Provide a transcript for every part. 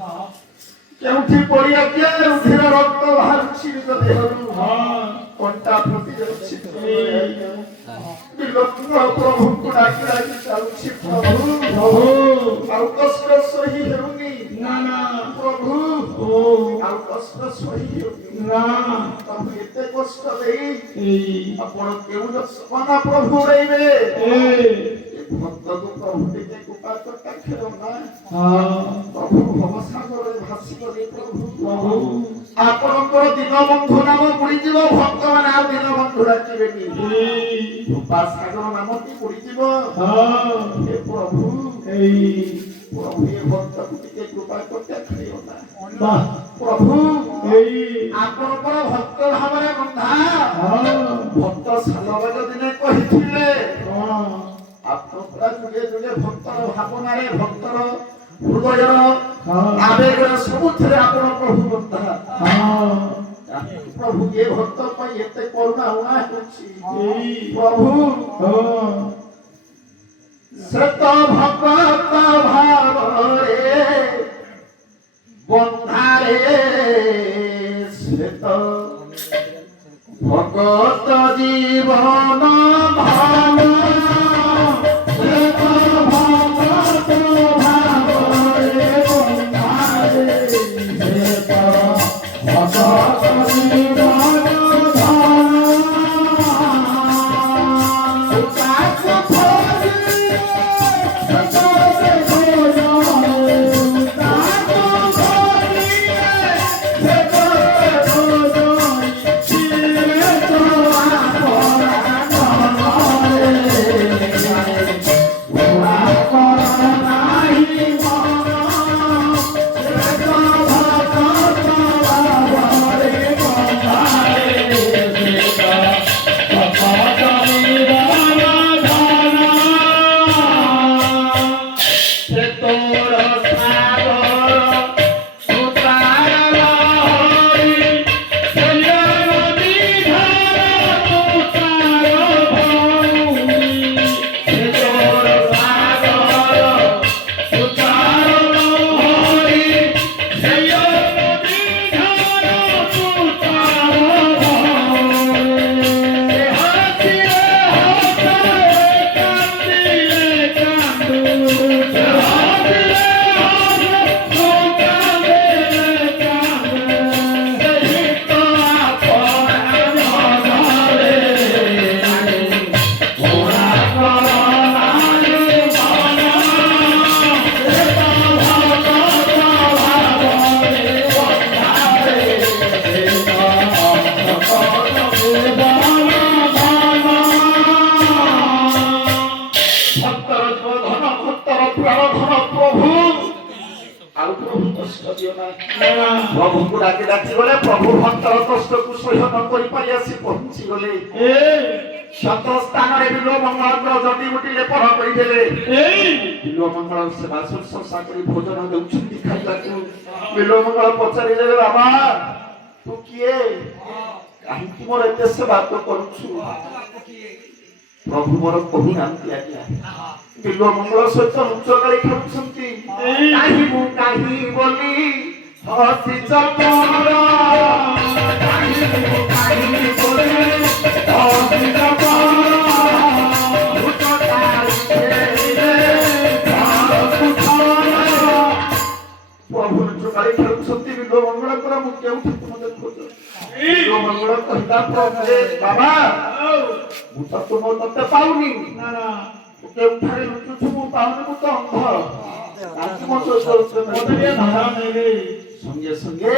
କେଉଁଠି ପଡ଼ିଆ କେଉଁଠିର ରକ୍ତ ବାହାରୁଛି ନିଜ ଦେହରୁ କଣ୍ଟା ଫୁଟି ଯାଉଛି ପ୍ରଭୁଙ୍କୁ ଡାକି ଡାକି ଚାଲୁଛି ପ୍ରଭୁ ଆଉ କଷ୍ଟ ସହି ହେଉନି ପ୍ରଭୁ ଆଉ କଷ୍ଟ ସହି ହେଉନି ପ୍ରଭୁ ଏତେ କଷ୍ଟ ଦେଇ ଆପଣ କେଉଁ ସମାନ ପ୍ରଭୁ ରହିବେ ଭକ୍ତକୁ ପ୍ରଭୁ ଟିକେ କୃପା କଟା ଖେଳ ନା ପ୍ରଭୁ ଭବସାଗରରେ ଭାସିଗଲେ ପ୍ରଭୁ ଆପଣଙ୍କର ଦୀନବନ୍ଧୁ ନାମ ବୁଡ଼ିଯିବ ଭକ୍ତମାନେ ଆଉ ଦୀନବନ୍ଧୁ ଡାକିବେନି କୃପା ସାଗର ନାମଟି ବୁଡ଼ିଯିବ ହେ ପ୍ରଭୁ ପ୍ରଭୁ ଏ ଭକ୍ତକୁ ଟିକେ କୃପା କଟା ଖେଳିବ ନା ପ୍ରଭୁ ଆପଣଙ୍କର ଭକ୍ତ ଭାବରେ ବନ୍ଧା ଭକ୍ତ ସାଲବେଗ ଦିନେ କହିଥିଲେ ଆପଣ ପୁରା ଯୁଗେ ଯୁଗେ ଭକ୍ତର ଭାବନାରେ ଭକ୍ତର ହୃଦୟର ଆବେଗର ସବୁଥିରେ ଆପଣ ପ୍ରଭୁ ବନ୍ଧା ପ୍ରଭୁ ଏ ଭକ୍ତ ପାଇଁ ଏତେ କରୁଣା ଉଣା ହେଉଛି ପ୍ରଭୁ ଶ୍ରେତ ଭକ୍ତ ଭାବରେ ବନ୍ଧାରେ ଶ୍ରେତ ଭଗତ ଜୀବନ ଭାବ ପ୍ରଭୁଙ୍କୁ ଡାକି ଡାକି ଗଲେ ପ୍ରଭୁ ଭକ୍ତର କଷ୍ଟକୁ ସହ୍ୟ ନ କରିପାରି ଆସି ପହଞ୍ଚି ଗଲେ ଶତ ସ୍ଥାନରେ ବିଲୋ ମଙ୍ଗଳଙ୍କର ଜଡ଼ିବୁଟି ଲେପନ କରିଦେଲେ ବିଲୋ ମଙ୍ଗଳ ସେବା ଶୁଶ୍ରୂଷା କରି ଭୋଜନ ଦେଉଛନ୍ତି ଖାଇବାକୁ ବିଲୋ ମଙ୍ଗଳ ପଚାରିଲେ ବାବା ତୁ କିଏ କାହିଁକି ମୋର ଏତେ ସେବା ତୁ କରୁଛୁ ପ୍ରଭୁ ମୋର କହୁନାହାନ୍ତି ଆଜ୍ଞା ବିଲୋ ମଙ୍ଗଳ ସହିତ ଲୁଚ ଗାଳି ଖେଳୁଛନ୍ତି କାହିଁ ମୁଁ କାହିଁ ବୋଲି ହସି ଚପର କାହିଁ ମୁଁ କାହିଁ ବୋଲି ହସି ଚପର ଲୁଚ ଗାଳି ଖେଳିଲେ ପ୍ରଭୁ ଲୁଚ ଗାଳି ଖେଳୁଛନ୍ତି ବିଲୋ ମଙ୍ଗଳଙ୍କର ମୁଁ କେଉଁଠି ତୁମ ଦେଖୁଛ ବିଲୋ ମଙ୍ଗଳ କହିଲା ପ୍ରଭୁ ବାବା ମୁଁ ତ ତୁମ ତତେ ପାଉନି କେଉଁଠାରେ ଲୁଚୁଛୁ ମୁଁ ପାଉନି ମୁଁ ତ ଅନ୍ଧ ସଙ୍ଗେ ସଙ୍ଗେ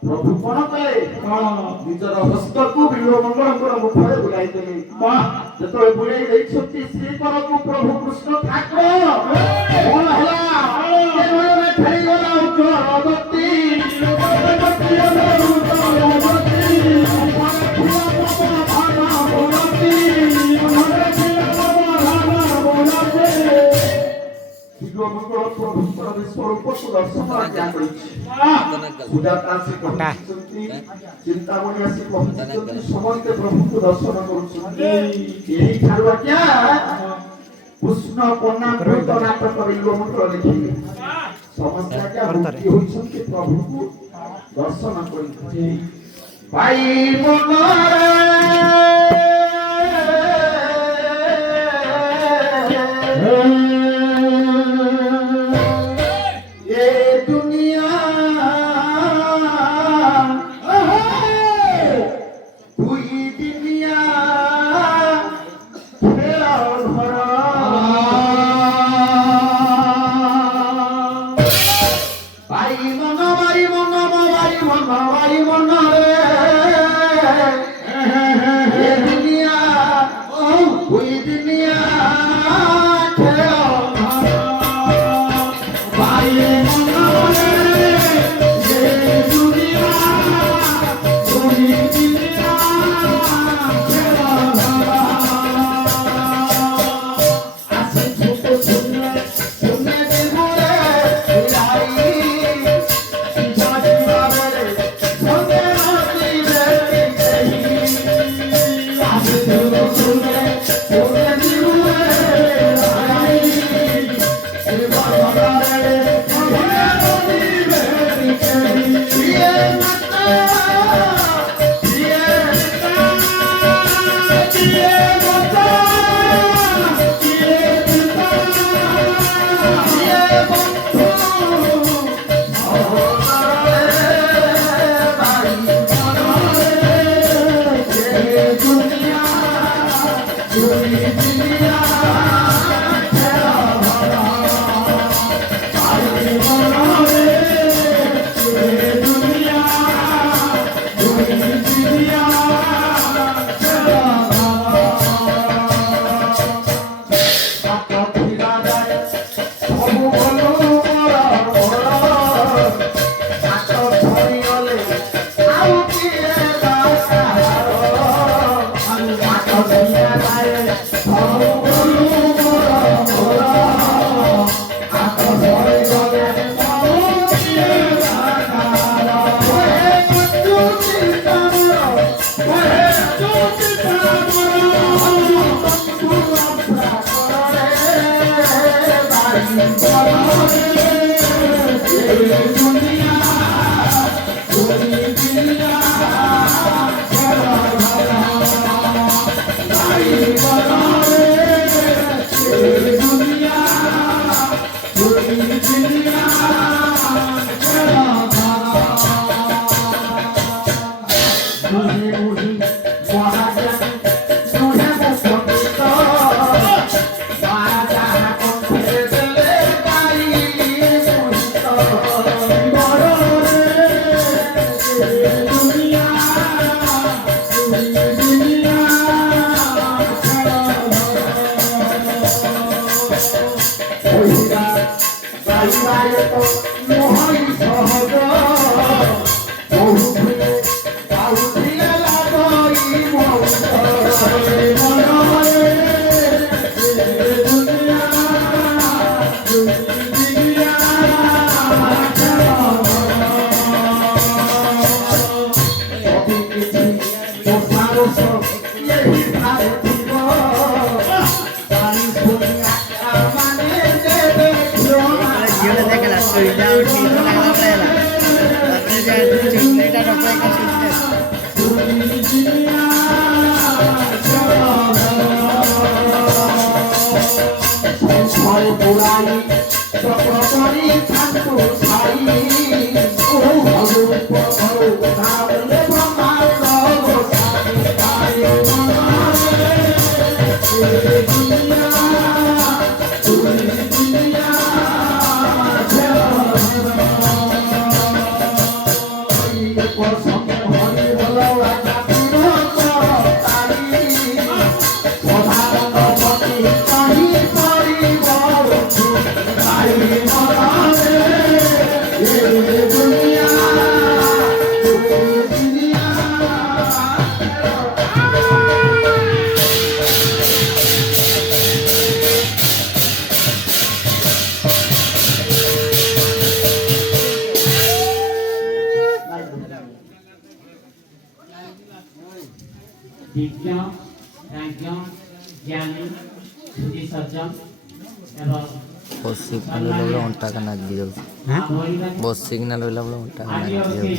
ପ୍ରଭୁ କଣ କଲେ ନିଜର ହସ୍ତକୁ ବିଲ୍ବ ମଙ୍ଗଳଙ୍କର ମୁଖରେ ବୁଲାଇ ଦେଲେ ଯେତେବେଳେ ବୁଲେଇ ଦେଇଛନ୍ତି ଶ୍ରୀକରକୁ ପ୍ରଭୁ କୃଷ୍ଣ ଠାକୁର କଣ ହେଲା ଫେରିଗଲା चिंतामणि आसी पहुंचुଛନ୍ତି ସମସ୍ତେ ପ୍ରଭୁଙ୍କୁ ଦର୍ଶନ କରୁଛନ୍ତି ଏହି ଠାରୁ ଆଜ୍ଞା କୃଷ୍ଣ ପନ୍ନା ନାଟକ ବିଲ୍ବ ମଙ୍ଗଳ ଲେଖିଲେ ସମସ୍ୟା ମୁକ୍ତି ହୋଇଛନ୍ତି ପ୍ରଭୁଙ୍କୁ ଦର୍ଶନ କରିଥିଲେ ଭାଇ ମନରେ विज्ञ राज्ञ ज्ञानी सुधी सज्जन एवं ବସ୍ ସିଗ୍ନାଲ ରହିଲା ବେଳେ ଅଣ୍ଟା କା ନାଗି ଯାଉଛି। ବସ୍ ସିଗ୍ନାଲ ରହିଲା ବେଳେ ଅଣ୍ଟା କା ନାଗି ଯାଉଛି।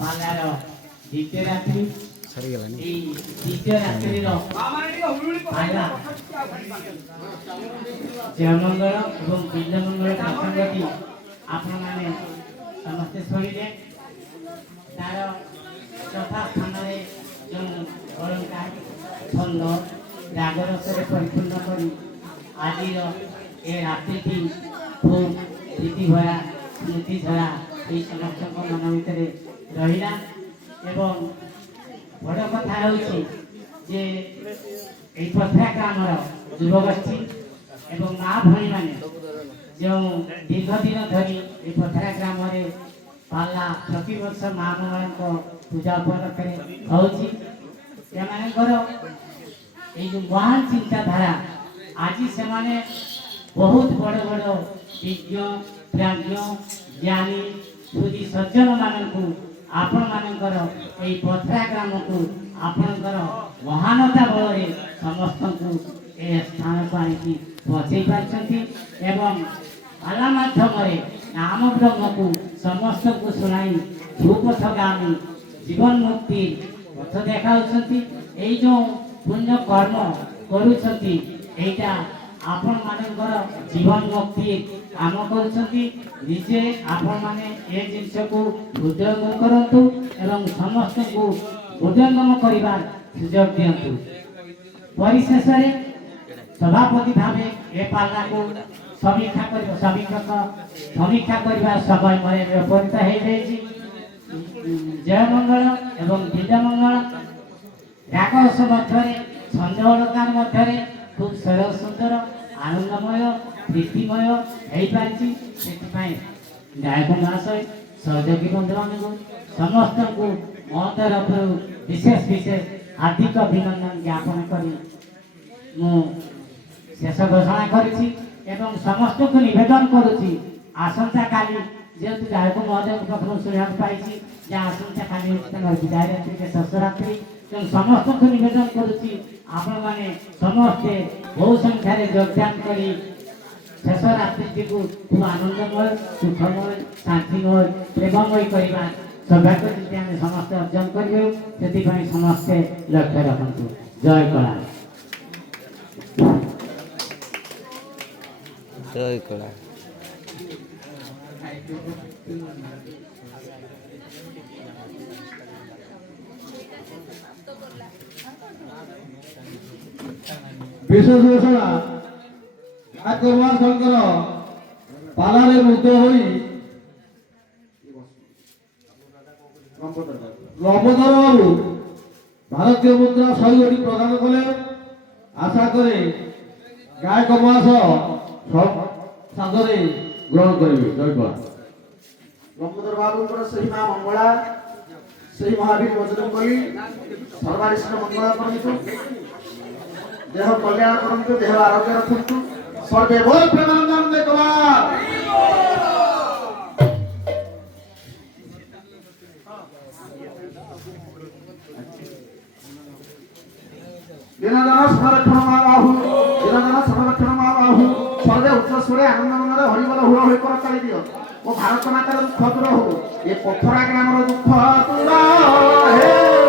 ପାଲାର ଦ୍ୱିତୀୟ ରାତ୍ରି ସରିଗଲାନି। এই দ্বিতীয় রাত্রির পালা জয়মঙ্গল এবং বিল্লমঙ্গল প্রসঙ্গটি আপনাମାନେ ସମସ୍ତେ ଶୁଣିଲେ। ତାର ଯଥା ସ୍ଥାନରେ ଯେଉଁ ଅଳଙ୍କାର ଛନ୍ଦ ରାଗରସରେ ପରିପୂର୍ଣ୍ଣ କରି ଆଜିର ଏ ରାତ୍ରିଟି ଖୁବ୍ ସ୍ମୃତିଭରା ସ୍ମୃତିଝରା ଏହି ସମସ୍ତଙ୍କ ମନ ଭିତରେ ରହିଲା। ଏବଂ ବଡ଼ କଥା ହେଉଛି ଯେ এই ପଥରା ଗ୍ରାମର ଯୁବଗୋଷ୍ଠୀ ଏବଂ ମା ଭଉଣୀମାନେ ଯେଉଁ ଦୀର୍ଘ ଦିନ ଧରି এই ପଥରା ଗ୍ରାମରେ ପାଲା ପ୍ରତିବର୍ଷ ମା ମଙ୍ଗଳାଙ୍କ ପୂଜା ଉପଲକ୍ଷରେ ହେଉଛି, ଏମାନଙ୍କର এই ଯେଉଁ ମହାନ ଚିନ୍ତାଧାରା ଆଜି ସେମାନେ ବହୁତ ବଡ଼ ବଡ଼ ବିଜ୍ଞ ପ୍ରାଜ୍ଞ ଜ୍ଞାନୀ ସୁଧୀ ସଜ୍ଜନମାନଙ୍କୁ ଆପଣମାନଙ୍କର এই ପଥରା ଗ୍ରାମକୁ ଆପଣଙ୍କର ମହାନତା ବଳରେ ସମସ୍ତଙ୍କୁ ଏ ସ୍ଥାନକୁ ଆଣିକି ପହଞ୍ଚେଇ ପାରିଛନ୍ତି ଏବଂ ପାଲା ମାଧ୍ୟମରେ ନାମ ବ୍ରହ୍ମକୁ ସମସ୍ତଙ୍କୁ ଶୁଣାଇ ସୁପଥଗାମୀ ଜୀବନ ମୁକ୍ତି ପଥ ଦେଖାଉଛନ୍ତି। এই ଯେଉଁ ପୁଣ୍ୟ କର୍ମ କରୁଛନ୍ତି এইଟା ଆପଣମାନଙ୍କର ଜୀବନ ମୁକ୍ତି କାମ କରୁଛନ୍ତି। ନିଜେ ଆପଣମାନେ ଏ ଜିନିଷକୁ ହୃଦୟଙ୍ଗମ କରନ୍ତୁ ଏବଂ ସମସ୍ତଙ୍କୁ ହୃଦୟଙ୍ଗମ କରିବାର ସୁଯୋଗ ଦିଅନ୍ତୁ। ପରିଶେଷରେ ସଭାପତି ଭାବେ ଏ ପାଲାକୁ ସମୀକ୍ଷା କରିବା ସମୟ ମୋର ଉପନୀତ ହେଇଯାଇଛି। ଜୟମଙ୍ଗଳ ଏବଂ ବିଜୟମଙ୍ଗଳ ରାଗରସ ମଧ୍ୟରେ ଛନ୍ଦ ଅଳଙ୍କାର ମଧ୍ୟରେ ଖୁବ୍ ସରଳ ସୁନ୍ଦର ଆନନ୍ଦମୟ ପ୍ରୀତିମୟ ହେଇପାରିଛି। ସେଥିପାଇଁ ଗାୟକ ମହାଶୟ ସହଯୋଗୀ ବନ୍ଧୁମାନଙ୍କୁ ସମସ୍ତଙ୍କୁ ମୋ ତରଫରୁ ବିଶେଷ ହାର୍ଦ୍ଦିକ ଅଭିନନ୍ଦନ ଜ୍ଞାପନ କରି ମୁଁ ଶେଷ ଘୋଷଣା କରିଛି ଏବଂ ସମସ୍ତଙ୍କୁ ନିବେଦନ କରୁଛି ଆସନ୍ତାକାଲି ଯେହେତୁ ଗାୟକ ମହୋଦୟଙ୍କ ପାଖରୁ ଶୁଣିବାକୁ ପାଇଛି ଯେ ଆସନ୍ତାକାଲି ହେଉଛି ତାଙ୍କର ବିଦାୟ ରାତ୍ରି ଶେଷ ରାତ୍ରି, ତେଣୁ ସମସ୍ତଙ୍କୁ ନିବେଦନ କରୁଛି ଆପଣମାନେ ସମସ୍ତେ ବହୁ ସଂଖ୍ୟାରେ ଯୋଗଦାନ କରି ଶେଷ ରାତ୍ରିଟିକୁ ଖୁବ୍ ଆନନ୍ଦମୟ ସୁଖମୟ ଶାନ୍ତିମୟ ପ୍ରେମମୟ କରିବା ସୌଭାଗ୍ୟ ଯେମିତି ଆମେ ସମସ୍ତେ ଅର୍ଜନ କରିବୁ ସେଥିପାଇଁ ସମସ୍ତେ ଲକ୍ଷ୍ୟ ରଖନ୍ତୁ। ଜୟ କଳା। ଜୟ କଳା। ବିଶେଷ ଘୋଷଣା ଠାକୁର ଶଙ୍କର ପାଲାରେ ମୁଗ୍ଧ ହୋଇ ଲମ୍ବୋଦର ବାବୁ ଭାରତୀୟ ମୁଦ୍ରା 100ଟି ପ୍ରଦାନ କଲେ। ଆଶା କରେ ଗାୟକ ମହାଶୟ ସାଦରେ ଗ୍ରହଣ କରିବେ। ଜୟ କଳା। ଲମ୍ବୋଦର ବାବୁଙ୍କର ସେହି ମା ମଙ୍ଗଳା ସେହି ମହାବୀର ବଜରଙ୍ଗବଲି ସର୍ବାରିଷ୍ଟ ମଙ୍ଗଳ କରନ୍ତୁ, ଦେହ କଲ୍ୟାଣ କରନ୍ତୁ, ଦେହ ଆରୋଗ୍ୟ ରଖନ୍ତୁ। ସର୍ବେ ବୋଲ ପ୍ରେମାନନ୍ଦ କଳା। ଦିନଜନ ସଂରକ୍ଷଣ ମା ବାହୁ ଦିନଜନ ସଂରକ୍ଷଣ ମା ବାହୁ ସର୍ବେ ଉଚ୍ଚ ସୁରେ ଆନନ୍ଦ ମନରେ ହରିବଲ ହୁଳ ହୋଇ କର ଚାଲି ଦିଅ ଓ ଭାରତ ମାତାର ଦୁଃଖ ଦୂର ହଉ। ଏ ପଥରା ଗ୍ରାମର ଦୁଃଖ ଦୂର ହେଉ।